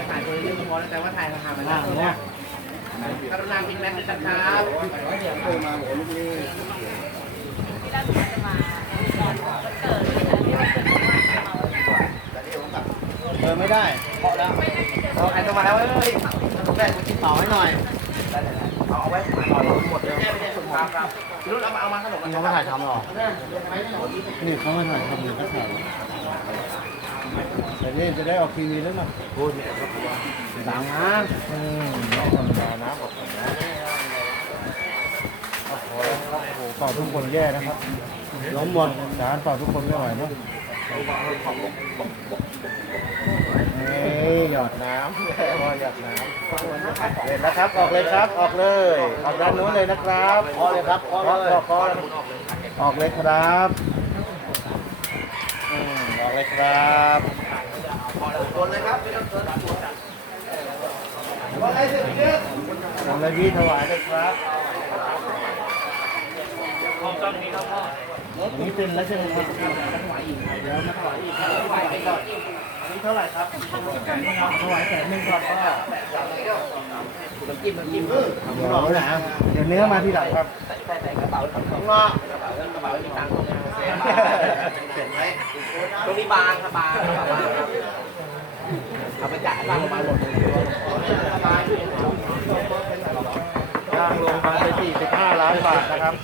จะถ่ายตัวเรื่องพอแล้วแต่ว่าถ่ายราคาไปแล้อ่าวเนี่ยกรุณาพิมพ์แมสด้วยนะครับเออไม่ได้เพราะแล้วเอาใครตัวมาแล้วเอ้ยแม่กูติดต่อให้หน่อยเอาเอาไว้ต่อหมดเลยแม่ไม่ได้สุดครับครับรุ่นเอามาเอามาขนมนี่เขามาถ่ายทำหรอนี่เขามาถ่ายทำเนี่ยก็ถ่าย แต่นี่จะได้ออกทีวีแล้วมั้งพูดเนี่ยดังนะอืมน้องธรรมดานะบอกก่อนนะโอ้โหเป่าทุกคนแย่นะครับล้มหมดจานเป่าทุกคนไม่ไหวเนาะเอ้ยหยอดน้ำพอหยอดน้ำเสร็จแล้วครับ ออกเลยครับ ออกเลย ออกด้านนู้นเลยนะครับออกเลยครับออกเลยออกเลยออกเลยครับอืมออก เลยครับคนเลยครับไม่ต้องเกินทำอะไรพี่ถวายเลยครับอันนี้เป็นแล้วใช่ไหมครับเดี๋ยวมาถวายอีกถวายไปก่อนอันนี้เท่าไหร่ครับถวายแสนหนึ่งก่อนก็น้ำจิ้มน้ำจิ้มเดี๋ยวนะเดี๋ยวเนื้อมาที่หลังครับใส่ใส่ใส่กระเป๋าครับ งอกระเป๋ากระเป๋ามีตังค์ตรงนี้เสียเสียไหมตรงนี้บางครับบางครับบางครับเอาไปจ่ายบางบางหมดเลยจ้างลงมาไปสี่สิบห้าล้านบาทนะครับ